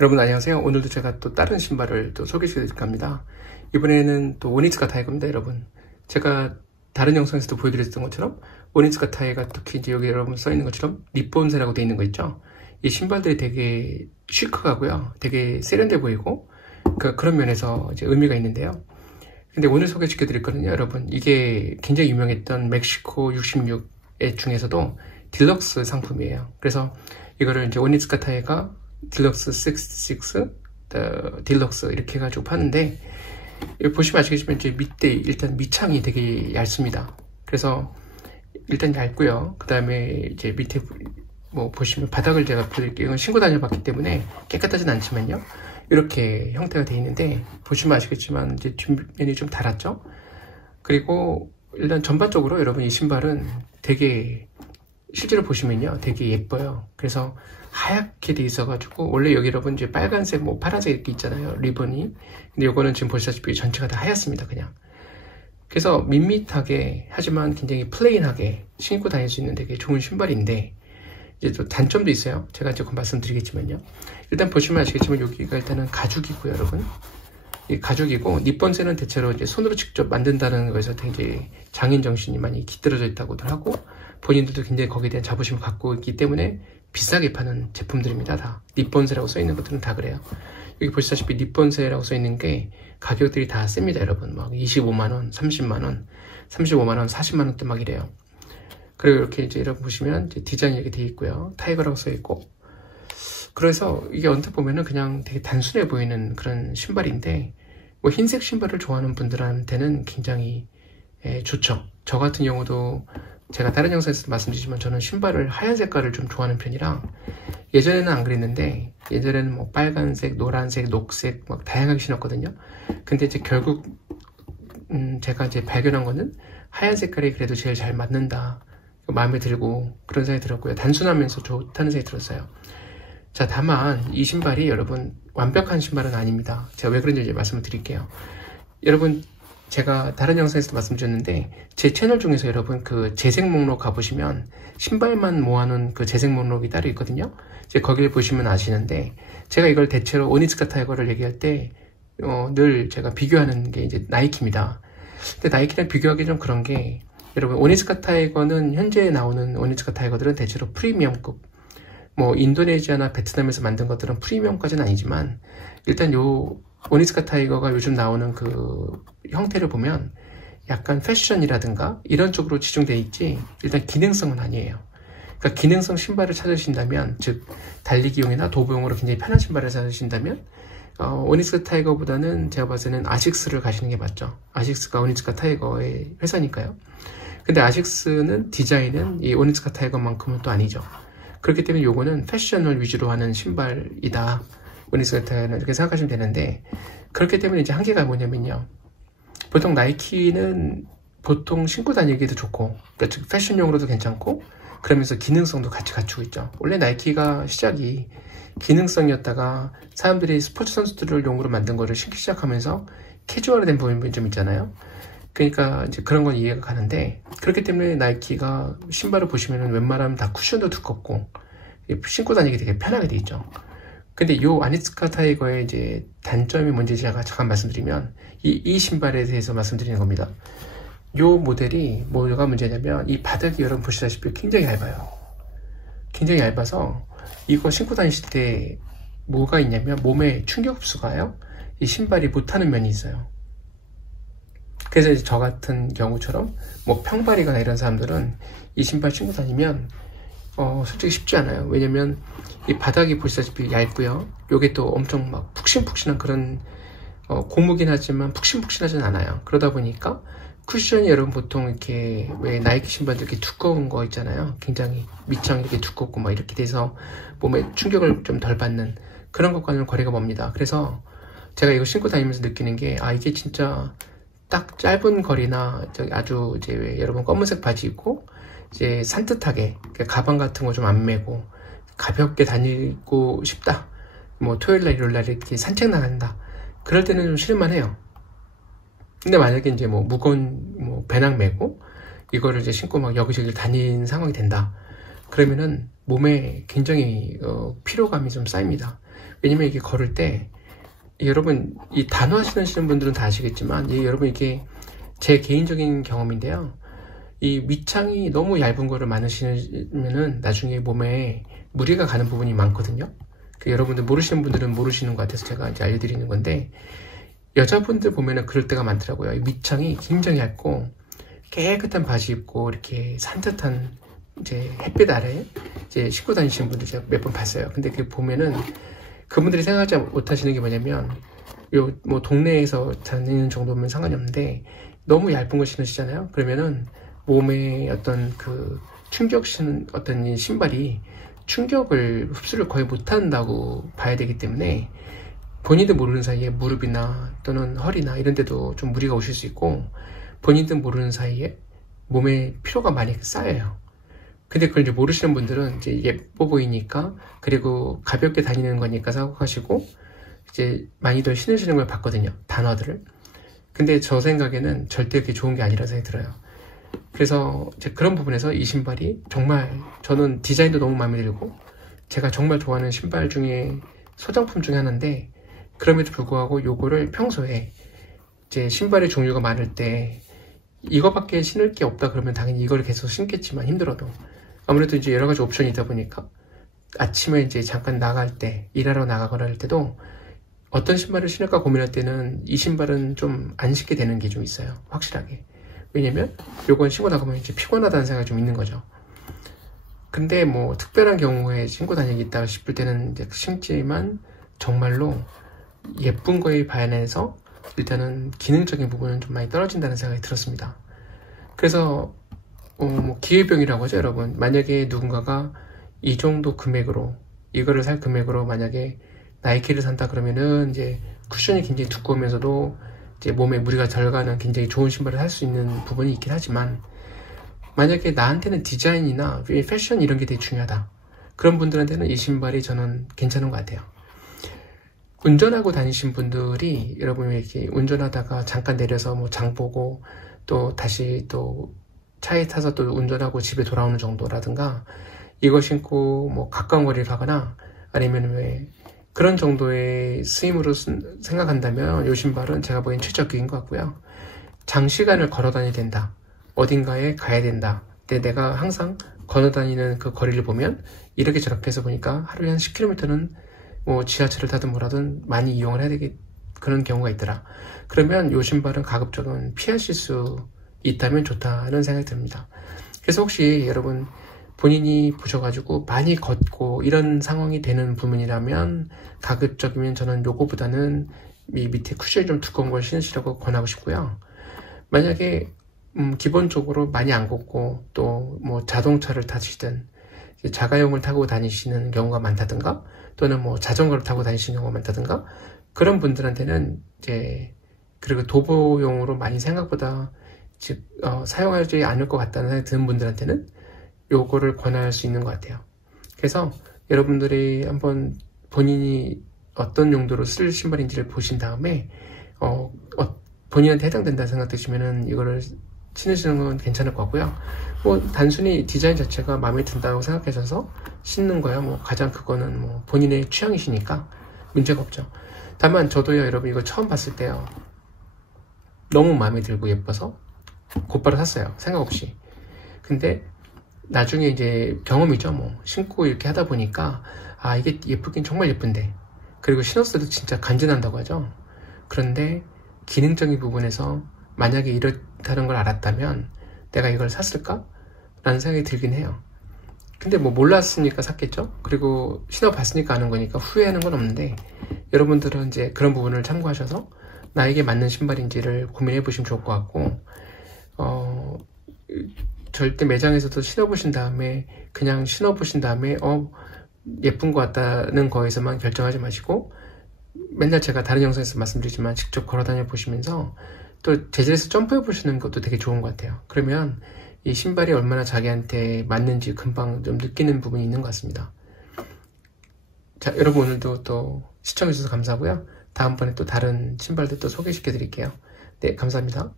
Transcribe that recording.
여러분 안녕하세요. 오늘도 제가 또 다른 신발을 또 소개해 드릴까 합니다. 이번에는 또 오니츠카 타이거입니다, 여러분. 제가 다른 영상에서도 보여드렸던 것처럼 오니츠카 타이거가 특히 이제 여기 여러분 써있는 것처럼 리본세라고 되어 있는 거 있죠. 이 신발들이 되게 시크하고요, 되게 세련돼 보이고 그런 면에서 이제 의미가 있는데요. 근데 오늘 소개시켜 드릴 거는요, 여러분, 이게 굉장히 유명했던 멕시코 66의 중에서도 딜럭스 상품이에요. 그래서 이거를 이제 오니츠카 타이거 딜럭스 66 딜럭스 이렇게 해가지고 파는데, 여기 보시면 아시겠지만 이제 밑에 일단 밑창이 되게 얇습니다. 그래서 일단 얇고요. 그 다음에 이제 밑에 뭐 보시면 바닥을 제가 보여드릴게요. 이건 신고 다녀봤기 때문에 깨끗하진 않지만요, 이렇게 형태가 되어 있는데, 보시면 아시겠지만 이제 뒷면이 좀 닳았죠. 그리고 일단 전반적으로 여러분 이 신발은 되게 실제로 보시면요 되게 예뻐요. 그래서 하얗게 돼 있어가지고, 원래 여기 여러분 이제 빨간색 뭐 파란색 이렇게 있잖아요, 리본이. 근데 요거는 지금 보시다시피 전체가 다 하얗습니다, 그냥. 그래서 밋밋하게 하지만 굉장히 플레인하게 신고 다닐 수 있는 되게 좋은 신발인데, 이제 또 단점도 있어요. 제가 이제 곧 말씀드리겠지만요. 일단 보시면 아시겠지만 여기가 일단은 가죽이고요, 여러분. 이 가죽이고, 니본세는 대체로 이제 손으로 직접 만든다는 거에서 되게 장인 정신이 많이 깃들어져 있다고들 하고, 본인들도 굉장히 거기에 대한 자부심을 갖고 있기 때문에 비싸게 파는 제품들입니다. 다 니본세라고 써있는 것들은 다 그래요. 여기 보시다시피 니본세라고 써있는 게 가격들이 다 셉니다, 여러분. 막 25만원, 30만원, 35만원, 40만원대 막 이래요. 그리고 이렇게 이제 여러분 보시면 이제 디자인이 이렇게 되어 있고요, 타이거라고 써있고. 그래서 이게 언뜻 보면은 그냥 되게 단순해 보이는 그런 신발인데, 뭐 흰색 신발을 좋아하는 분들한테는 굉장히 좋죠. 저 같은 경우도 제가 다른 영상에서도 말씀드리지만 저는 신발을 하얀 색깔을 좀 좋아하는 편이라, 예전에는 안 그랬는데 예전에는 뭐 빨간색, 노란색, 녹색 막 다양하게 신었거든요. 근데 이제 결국 제가 이제 발견한 거는 하얀 색깔이 그래도 제일 잘 맞는다, 마음에 들고 그런 생각이 들었고요. 단순하면서 좋다는 생각이 들었어요. 자, 다만 이 신발이 여러분 완벽한 신발은 아닙니다. 제가 왜 그런지 이제 말씀을 드릴게요. 여러분, 제가 다른 영상에서도 말씀드렸는데 제 채널 중에서 여러분 그 재생 목록 가보시면 신발만 모아놓은 그 재생 목록이 따로 있거든요. 이제 거기를 보시면 아시는데, 제가 이걸 대체로 오니츠카 타이거를 얘기할 때 늘 제가 비교하는 게 이제 나이키입니다. 근데 나이키랑 비교하기 좀 그런 게, 여러분 오니츠카 타이거는 현재 나오는 오니츠카 타이거들은 대체로 프리미엄급, 뭐 인도네시아나 베트남에서 만든 것들은 프리미엄까지는 아니지만, 일단 요 오니츠카 타이거가 요즘 나오는 그 형태를 보면 약간 패션이라든가 이런 쪽으로 치중되어 있지, 일단 기능성은 아니에요. 그러니까 기능성 신발을 찾으신다면, 즉 달리기용이나 도보용으로 굉장히 편한 신발을 찾으신다면 오니츠카 타이거보다는 제가 봤을 때는 아식스를 가시는 게 맞죠. 아식스가 오니츠카 타이거의 회사니까요. 근데 아식스는 디자인은 이 오니츠카 타이거만큼은 또 아니죠. 그렇기 때문에 요거는 패션을 위주로 하는 신발이다, 오니츠카 타이거는, 이렇게 생각하시면 되는데, 그렇기 때문에 이제 한계가 뭐냐면요, 보통 나이키는 보통 신고 다니기도 좋고, 그러니까 즉 패션용으로도 괜찮고, 그러면서 기능성도 같이 갖추고 있죠. 원래 나이키가 시작이 기능성이었다가 사람들이 스포츠 선수들을 용으로 만든 거를 신기 시작하면서 캐주얼화된 부분이 좀 있잖아요. 그러니까 이제 그런 건 이해가 가는데, 그렇기 때문에 나이키가 신발을 보시면은 웬만하면 다 쿠션도 두껍고 신고 다니기 되게 편하게 돼 있죠. 근데 요 오니츠카 타이거의 이제 단점이 뭔지 제가 잠깐 말씀드리면, 이 신발에 대해서 말씀드리는 겁니다. 요 모델이 뭐가 문제냐면, 이 바닥이 여러분 보시다시피 굉장히 얇아요. 굉장히 얇아서 이거 신고 다니실 때 뭐가 있냐면, 몸에 충격 흡수가요, 이 신발이 못하는 면이 있어요. 그래서 이제 저 같은 경우처럼 뭐 평발이거나 이런 사람들은 이 신발 신고 다니면 솔직히 쉽지 않아요. 왜냐면 이 바닥이 보시다시피 얇고요, 요게 또 엄청 막 푹신푹신한 그런 고무긴 하지만 푹신푹신하진 않아요. 그러다 보니까 쿠션이 여러분 보통 이렇게 왜 나이키 신발도 이렇게 두꺼운 거 있잖아요. 굉장히 밑창이 이렇게 두껍고 막 이렇게 돼서 몸에 충격을 좀 덜 받는 그런 것과는 거리가 멉니다. 그래서 제가 이거 신고 다니면서 느끼는 게, 이게 진짜 딱 짧은 거리나 아주 이제 왜 여러분 검은색 바지 입고 이제 산뜻하게 가방 같은 거 좀 안 메고 가볍게 다니고 싶다, 뭐 토요일날 일요일날 이렇게 산책 나간다, 그럴 때는 좀 실만해요. 근데 만약에 이제 뭐 무거운 뭐 배낭 메고 이거를 이제 신고 막 여기저기 다니는 상황이 된다, 그러면은 몸에 굉장히 피로감이 좀 쌓입니다. 왜냐면 이게 걸을 때 여러분 이 단화 신으시는 분들은 다 아시겠지만 여러분 이게 제 개인적인 경험인데요. 이 밑창이 너무 얇은 거를 많이 신으면은 나중에 몸에 무리가 가는 부분이 많거든요. 여러분들 모르시는 분들은 모르시는 것 같아서 제가 이제 알려드리는 건데, 여자분들 보면은 그럴 때가 많더라고요. 이 밑창이 굉장히 얇고 깨끗한 바지 입고 이렇게 산뜻한 이제 햇빛 아래 이제 신고 다니시는 분들 제가 몇 번 봤어요. 근데 그 보면은 그분들이 생각하지 못하시는 게 뭐냐면, 요 뭐 동네에서 다니는 정도면 상관이 없는데 너무 얇은 거 신으시잖아요. 그러면은 몸에 어떤 그 충격 어떤 이 신발이 충격을 흡수를 거의 못한다고 봐야 되기 때문에 본인도 모르는 사이에 무릎이나 또는 허리나 이런 데도 좀 무리가 오실 수 있고, 본인도 모르는 사이에 몸에 피로가 많이 쌓여요. 근데 그걸 이제 모르시는 분들은 이제 예뻐 보이니까, 그리고 가볍게 다니는 거니까 생각하시고 이제 많이들 신으시는 걸 봤거든요, 단화들을. 근데 저 생각에는 절대 그게 좋은 게 아니라 생각이 들어요. 그래서 이제 그런 부분에서 이 신발이 정말 저는 디자인도 너무 마음에 들고 제가 정말 좋아하는 신발 중에 소장품 중에 하나인데, 그럼에도 불구하고 요거를 평소에 이제 신발의 종류가 많을 때 이거밖에 신을 게 없다 그러면 당연히 이걸 계속 신겠지만, 힘들어도 아무래도 이제 여러 가지 옵션이 있다 보니까 아침에 이제 잠깐 나갈 때, 일하러 나가거나 할 때도 어떤 신발을 신을까 고민할 때는 이 신발은 좀 안 신게 되는 게 좀 있어요, 확실하게. 왜냐면 요건 신고 나가면 이제 피곤하다는 생각이 좀 있는 거죠. 근데 뭐 특별한 경우에 신고 다니겠다 싶을 때는 이제 신지만, 정말로 예쁜 거에 반해서 일단은 기능적인 부분은 좀 많이 떨어진다는 생각이 들었습니다. 그래서 뭐 기회병이라고 하죠, 여러분. 만약에 누군가가 이 정도 금액으로, 이거를 살 금액으로 만약에 나이키를 산다 그러면은 이제 쿠션이 굉장히 두꺼우면서도 이제 몸에 무리가 덜 가는 굉장히 좋은 신발을 살 수 있는 부분이 있긴 하지만, 만약에 나한테는 디자인이나 패션 이런 게 되게 중요하다, 그런 분들한테는 이 신발이 저는 괜찮은 것 같아요. 운전하고 다니신 분들이, 여러분 이렇게 운전하다가 잠깐 내려서 뭐 장 보고 또 다시 또 차에 타서 또 운전하고 집에 돌아오는 정도라든가, 이거 신고 뭐 가까운 거리를 가거나 아니면 왜 그런 정도의 쓰임으로 생각한다면 이 신발은 제가 보기엔 최적인 것 같고요. 장시간을 걸어 다녀야 된다, 어딘가에 가야 된다, 근데 내가 항상 걸어 다니는 그 거리를 보면 이렇게 저렇게 해서 보니까 하루에 한 10km는 뭐 지하철을 타든 뭐라든 많이 이용을 해야 되게 그런 경우가 있더라. 그러면 이 신발은 가급적은 피하실 수 있다면 좋다는 생각이 듭니다. 그래서 혹시 여러분 본인이 보셔가지고 많이 걷고 이런 상황이 되는 부분이라면 가급적이면 저는 요거보다는 이 밑에 쿠션이 좀 두꺼운 걸 신으시라고 권하고 싶고요. 만약에 기본적으로 많이 안 걷고 또 뭐 자동차를 타시든 자가용을 타고 다니시는 경우가 많다든가, 또는 뭐 자전거를 타고 다니시는 경우가 많다든가, 그런 분들한테는 이제, 그리고 도보용으로 많이 생각보다 사용하지 않을 것 같다는 생각이 드는 분들한테는 요거를 권할 수 있는 것 같아요. 그래서 여러분들이 한번 본인이 어떤 용도로 쓸 신발인지를 보신 다음에 본인한테 해당된다 생각되시면은 이거를 신으시는 건 괜찮을 것 같고요. 뭐 단순히 디자인 자체가 마음에 든다고 생각하셔서 신는 거야 뭐 가장 그거는 뭐 본인의 취향이시니까 문제가 없죠. 다만 저도요, 여러분 이거 처음 봤을 때요, 너무 마음에 들고 예뻐서 곧바로 샀어요, 생각 없이. 근데 나중에 이제 경험이죠, 뭐 신고 이렇게 하다 보니까 아, 이게 예쁘긴 정말 예쁜데, 그리고 신었을 때도 진짜 간지난다고 하죠. 그런데 기능적인 부분에서 만약에 이렇다는 걸 알았다면 내가 이걸 샀을까? 라는 생각이 들긴 해요. 근데 뭐 몰랐으니까 샀겠죠? 그리고 신어봤으니까 아는 거니까 후회하는 건 없는데, 여러분들은 이제 그런 부분을 참고하셔서 나에게 맞는 신발인지를 고민해 보시면 좋을 것 같고, 절대 매장에서도 신어보신 다음에 그냥 신어보신 다음에 예쁜 것 같다는 거에서만 결정하지 마시고, 맨날 제가 다른 영상에서 말씀드리지만 직접 걸어다녀 보시면서 또 재질에서 점프해 보시는 것도 되게 좋은 것 같아요. 그러면 이 신발이 얼마나 자기한테 맞는지 금방 좀 느끼는 부분이 있는 것 같습니다. 자, 여러분 오늘도 또 시청해 주셔서 감사하고요. 다음번에 또 다른 신발들 또 소개시켜 드릴게요. 네, 감사합니다.